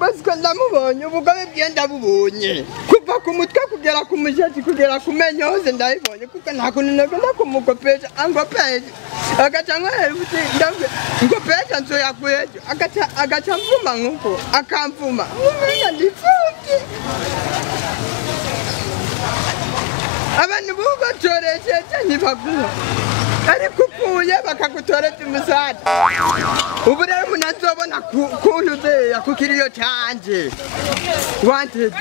Basiko ndamubonye ubugome bwenda bubonye kuva ku mutwe kugera ku mushatsi kugera ku menyo hose ndayibonye kuko nta kuntu nagenda kumukopesha angopesha agaca nkorera ubuti ngopesha nzoyakuyejo agaca mvuma nkuko akamvuma umenga ndipfubye abantu bubacoresheje ntibagura ariko upfuye bakagutoreza umusada ubu rero umuntu azobona kuntu uzeya ku kiriyo canje wanted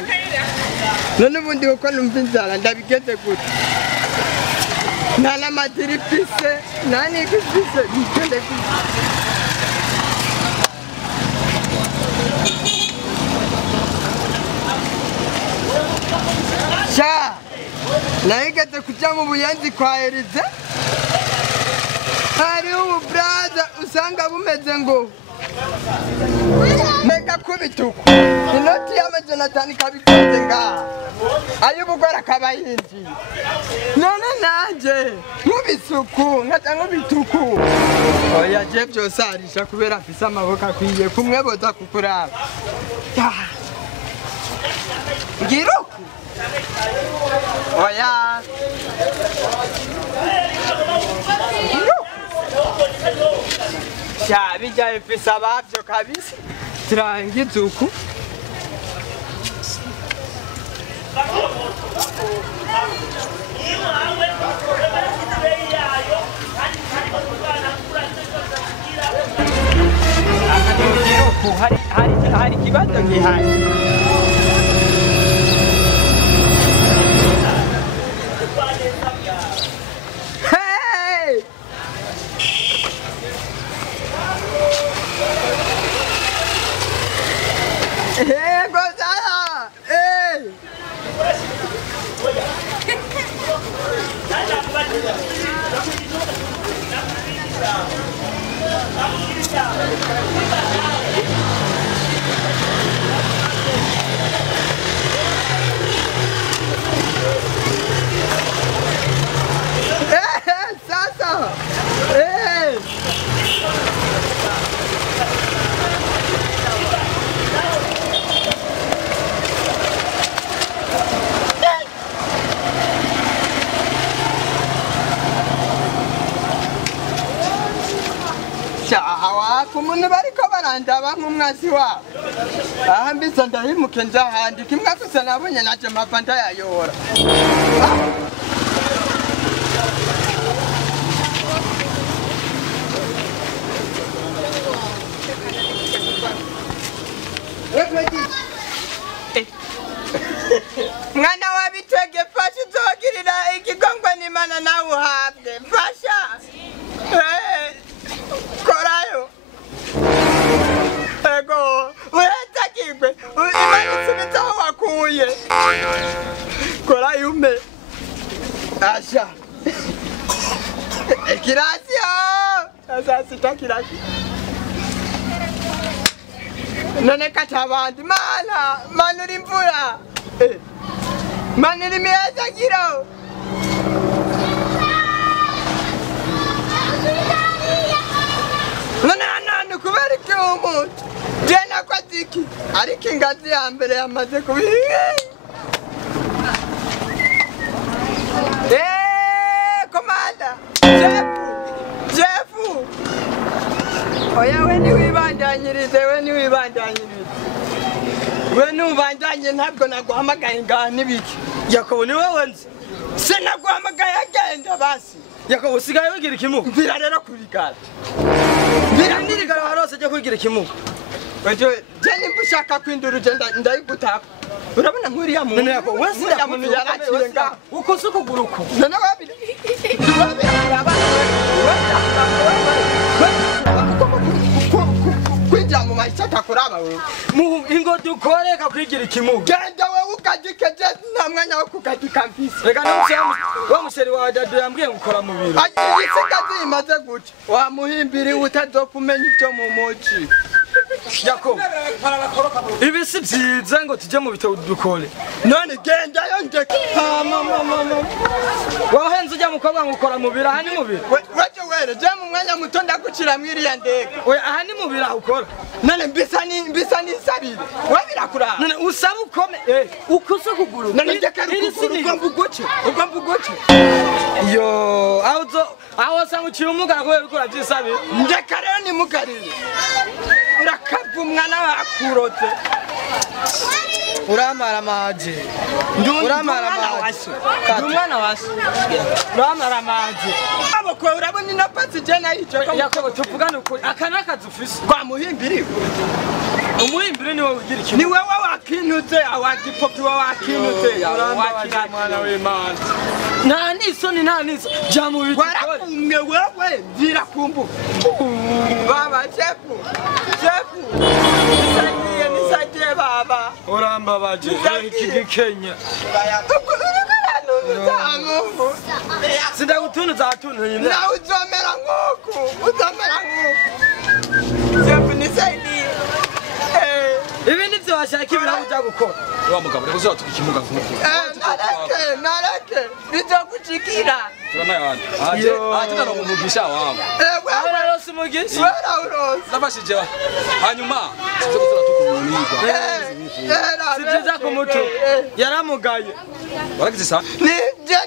none ubundi kuko numva inzara ndabigeze gute nta n'amadiri ifise nta n'iki ifise bigende gute sha nahigeze kuja mu buyenzi kwa Elize hariho ububraza usanga bumeze ngo meka kubituku inoti y'amajana ikabikoze ngaha ay'ubugora akaba yinjiye none nanje nk'ubisuku nkaca nk'ubituku oya je vyose arisha kubera afise amaboko akwiye kumwe boza kukuraba ngiruku oya sha bija ifise abavyo kabisa turangiza uku hari ikibazo gihari umuntu bariko barandaba nk'umwasi wabo aha mbisa ndahimuke nzahandika imwe gusa nabonye naje mpava ndayayora mwana wabitege fasha uzogirira ikigongwe n'Imana nawe uhabwe fasha korayo ego uhetakigwe Imana isubitse aho wakuye korayo ume asha kirasiyo asasita kirasiyo none katabandi mana uri imvura mana uri miyazagiro none kubera iki umuntu jena ko atiki ariko ingazi ya mbere yamaze kubihiga komanda jefu oya we niwibandanyirize we nubandanye ntabwo naguhamagaye ngaha n'ibiki Yakobo ni wewe nzi se naguhamagaye agenda basi Yakobo usigaye wigira ikimuga mvira rero kurigara mbira nirigara harose je kwigira ikimuga wewe je nimba ushaka kwindura ugenda ndayigutaka urabona nkuriya muntu none Yakobo wese yamuntu yaraciye ngaha uko suko guruko none wabiri kwinjira mu mahita kuraba wewe ingo dukoreka kwigira ikimuga genda wewe ukagikeje nta mwanya wo kugakika mfise reka wa musheri wa dadu yambwiye gukora mu biro igisigazi imaze gute wamuhimbiri utazopfa umenya ibyo mu muci Yakobo ibi si byiza ngo tujye mu bitabo dukore none gendayo ndeke wahenze ujya mukobwa ngukora mubiri aha ni mubiri weje were je mu mwanya muto ndagucira mwiriya ndeke we aha ni mubiri aho ukora none mbisa ni sabire we birakura none usaba ukome ukuse kuguru none ndeke ubwo mvugoce yo aho sanga uciye umugara kubera uko urabyisabira ndeka rero ni mugarire urakava umwana wakurotse uramara amaje uramara amaje umwana wase uramara amaje abako urabona ina pasi je nayico Yakobo tuvugane ukuri aka nakazi ufise kwa muhimbiri umuhimbiri niwe ugira iki ni wewe wakinutse awagipopi wakinutse urambabaje mwana w'Imana nta nisoni nta niso ja mu biti warakumwe wewe vira kumbu baba chefu nisaidie baba urambabaje iki Kenya sindagutunuza atuntu na uzomera nguku chefu nisaidie ibi nivyo washaka ibiraho uja gukora wa mugabo rero uzatuka ikimuga nk'uko nareke bizokuchikira turanayana aje naro umugisha wabo urarose umugisha urose nabashije hanyuma tuze kuzatuka umunigwa si byiza ku muco yaramugaye waragize sa ni je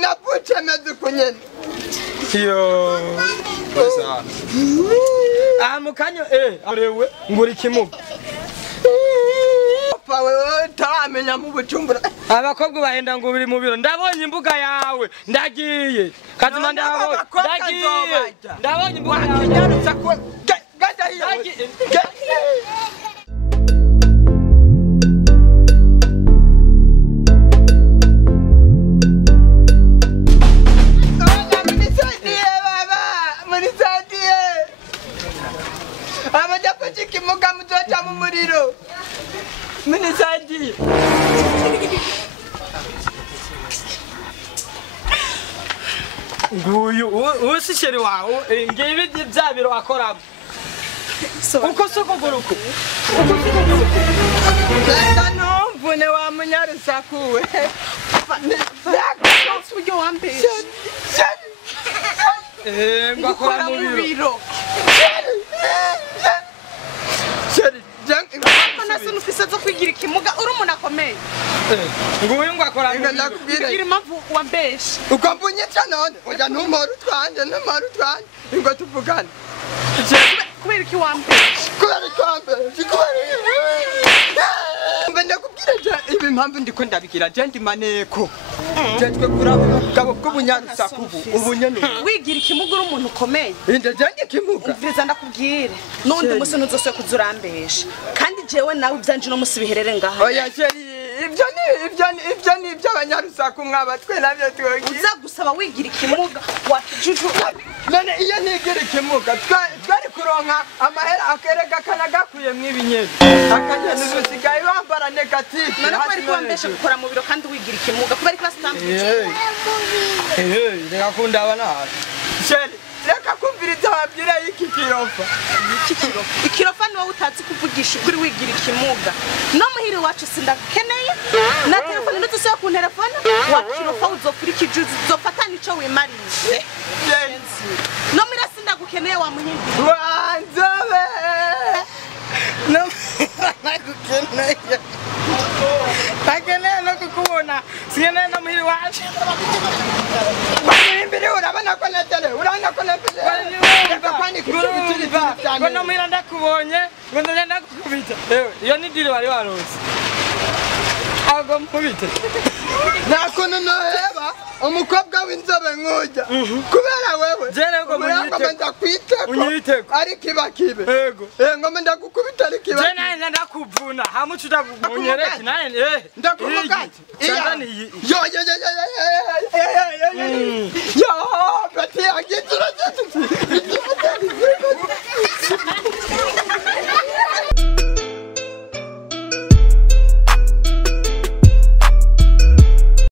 napuche mezi kunyene yo basa aha mukanyo arewe ngura ikimuga wewe taramenya mu Bujumbura abakobwa bahenda ngo biri mu biro ndabonye imbuga yawe ndagiye kazima ndabonye imbuga yawe ganda hiyo kimuga muzoca mu muriro minisaidie nguyu usi sheri wawe ngibi byabiro akoramo uko soko guruko reka numvune wa munyarusakuwe Suyo wambeshe ngakora mu biro nasi nufise zo kwigira ikimuga uri umuntu akomeye nguyu ngakora mu biro kugira impamvu wambeshe uko mbunyitsa none oya numara utwanje ngo tuvugane kubera iki wambeshe mbe ndakubwira ibi mpamvu ndiko ndabigira je ndi maneko jetwe kurabo gabo bw'ubunyarusaku ubu nyene wigira ikimuga uri umuntu ukomeye inde je ndi kimuga umviriza ndakubwire nundi musi ntuzose kuzurambesha kandi jewe nawe ivyanje no musi biherere ngaha oya sheri ibyo ni iby'abanyarusaku mwabatwe nabyo twogiye uza gusaba wigira ikimuga wakijuju none iyo nigira ikimuga twari kuronka amahera akerega kanagakuye mw'ibinyezi akagenda usigaye wambara negative none ko ari kuwambesha gukora mu biro kandi wigira ikimuga kubera ko basitambuje reka kundaba nabi sheri reka kumviriza ababwira y'iki kirofa ikirofa niwe utazi kuvugisha ukuri wigira ikimuga no muhiri wacu sindakeneye na telefone nutuse ku telefone wa kirofa uzofura ikijuzi uzofata nico wimariye no mira sindagukeneye wa muhiri wanzobe no nagukeneye takeneye no kukubona sinkeneye no muhiri wacu imbere urabona ko netele urabona ko netele ngo no muhira ndakubonye ngo ndagenda kukubita iyo ni diri wari warose ago mukubite nakuntu noheba umukobwa w'inzobe nkujya kubera wewe ngomba ndakwiteko ari kibakibe ngomba ndagukubita ari kibakibe je naye ndakuvuna hamucu ndagunyereke naye ndakuvugati yo bati agitira